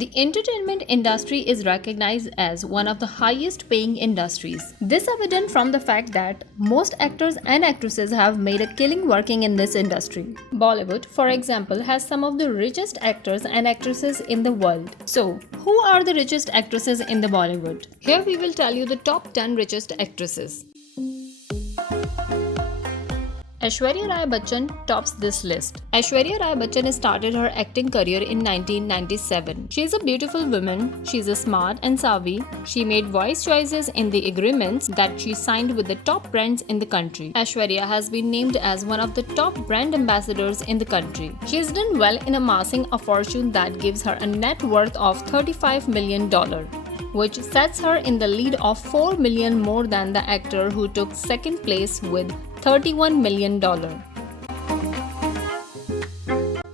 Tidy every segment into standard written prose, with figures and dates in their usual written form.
The entertainment industry is recognized as one of the highest paying industries. This evident from the fact that most actors and actresses have made a killing working in this industry. Bollywood, for example, has some of the richest actors and actresses in the world. So, who are the richest actresses in the Bollywood? Here we will tell you the top 10 richest actresses. Aishwarya Rai Bachchan tops this list. Aishwarya Rai Bachchan started her acting career in 1997. She is a beautiful woman, she is smart and savvy. She made wise choices in the agreements that she signed with the top brands in the country. Aishwarya has been named as one of the top brand ambassadors in the country. She has done well in amassing a fortune that gives her a net worth of $35 million, which sets her in the lead of $4 million more than the actor who took second place with $31 million.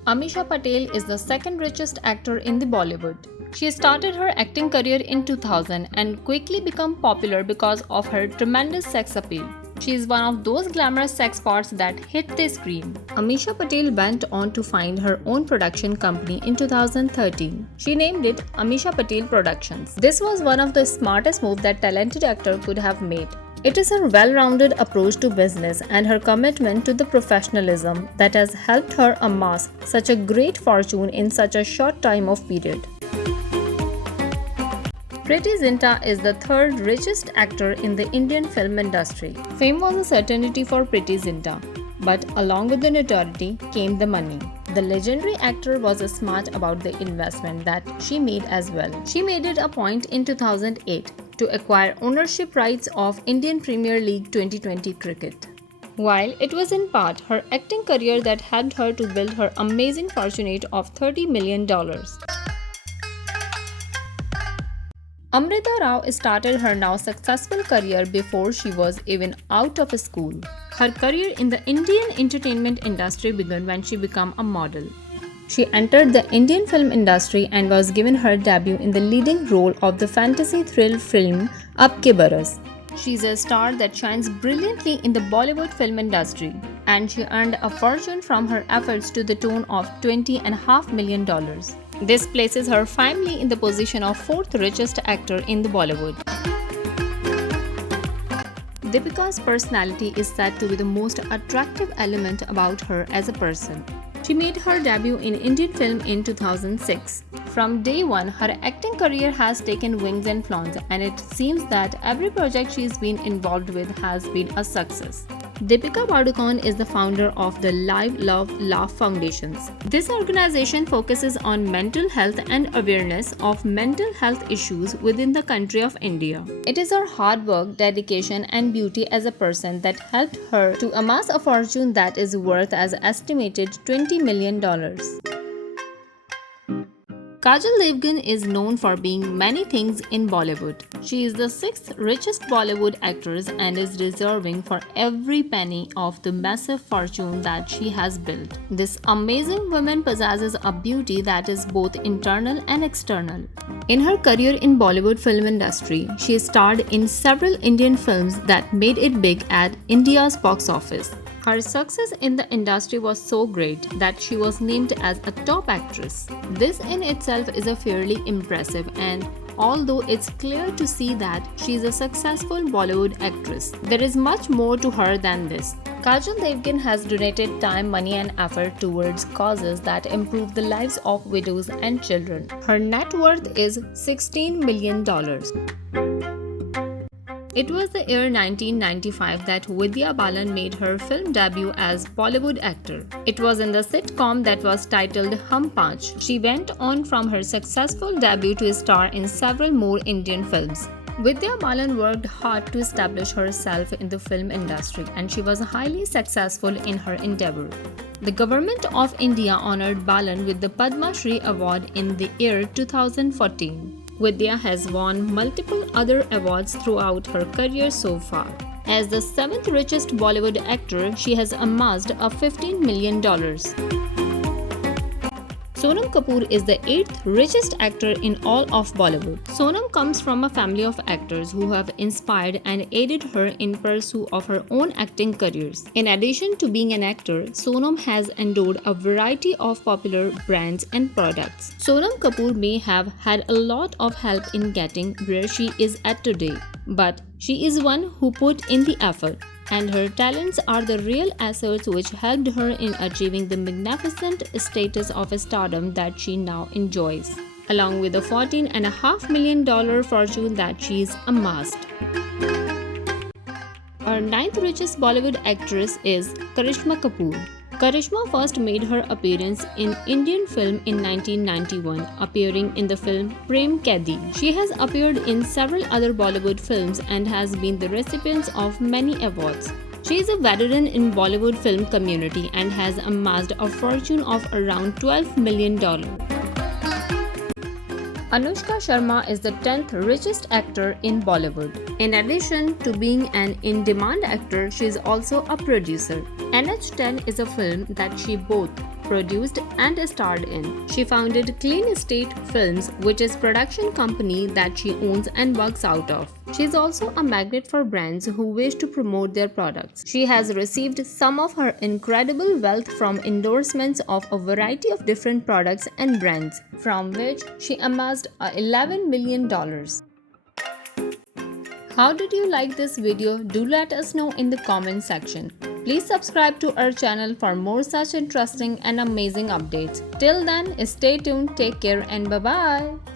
Amisha Patel is the second richest actor in the Bollywood. She started her acting career in 2000 and quickly became popular because of her tremendous sex appeal. She is one of those glamorous sex spots that hit the screen. Amisha Patel went on to find her own production company in 2013. She named it Amisha Patel Productions. This was one of the smartest moves that talented actor could have made. It is her well-rounded approach to business and her commitment to the professionalism that has helped her amass such a great fortune in such a short time of period. Preity Zinta is the third richest actor in the Indian film industry. Fame was a certainty for Preity Zinta, but along with the notoriety came the money. The legendary actor was smart about the investment that she made as well. She made it a point in 2008 to acquire ownership rights of Indian Premier League 2020 cricket. While it was in part her acting career that helped her to build her amazing fortune of $30 million. Amrita Rao started her now successful career before she was even out of school. Her career in the Indian entertainment industry began when she became a model. She entered the Indian film industry and was given her debut in the leading role of the fantasy thrill film Ab Ke Baras. She is a star that shines brilliantly in the Bollywood film industry, and she earned a fortune from her efforts to the tune of $20.5 million. This places her firmly in the position of fourth richest actor in the Bollywood. Deepika's personality is said to be the most attractive element about her as a person. She made her debut in Indian film in 2006. From day one, her acting career has taken wings and flown, and it seems that every project she's been involved with has been a success. Deepika Padukone is the founder of the Live Love Laugh Foundations. This organization focuses on mental health and awareness of mental health issues within the country of India. It is her hard work, dedication, and beauty as a person that helped her to amass a fortune that is worth as estimated $20 million. Kajal Devgan is known for being many things in Bollywood. She is the sixth richest Bollywood actress and is deserving for every penny of the massive fortune that she has built. This amazing woman possesses a beauty that is both internal and external. In her career in Bollywood film industry, she starred in several Indian films that made it big at India's box office. Her success in the industry was so great that she was named as a top actress. This in itself is a fairly impressive, and although it's clear to see that she is a successful Bollywood actress, there is much more to her than this. Kajal Devgan has donated time, money and effort towards causes that improve the lives of widows and children. Her net worth is $16 million. It was the year 1995 that Vidya Balan made her film debut as Bollywood actor. It was in the sitcom that was titled Hum Panch. She went on from her successful debut to star in several more Indian films. Vidya Balan worked hard to establish herself in the film industry, and she was highly successful in her endeavor. The Government of India honored Balan with the Padma Shri Award in the year 2014. Vidya has won multiple other awards throughout her career so far. As the seventh richest Bollywood actor, she has amassed a $15 million. Sonam Kapoor is the 8th richest actor in all of Bollywood. Sonam comes from a family of actors who have inspired and aided her in pursuit of her own acting careers. In addition to being an actor, Sonam has endorsed a variety of popular brands and products. Sonam Kapoor may have had a lot of help in getting where she is at today, but she is one who put in the effort, and her talents are the real assets which helped her in achieving the magnificent status of stardom that she now enjoys, along with the $14.5 million fortune that she's amassed. Our ninth richest Bollywood actress is Karishma Kapoor. Karishma first made her appearance in Indian film in 1991, appearing in the film Prem Kaidi. She has appeared in several other Bollywood films and has been the recipient of many awards. She is a veteran in Bollywood film community and has amassed a fortune of around $12 million. Anushka Sharma is the 10th richest actor in Bollywood. In addition to being an in-demand actor, she is also a producer. NH10 is a film that she both produced and starred in. She founded Clean Estate Films, which is a production company that she owns and works out of. She is also a magnet for brands who wish to promote their products. She has received some of her incredible wealth from endorsements of a variety of different products and brands, from which she amassed $11 million. How did you like this video? Do let us know in the comment section. Please subscribe to our channel for more such interesting and amazing updates. Till then, stay tuned, take care, and bye-bye.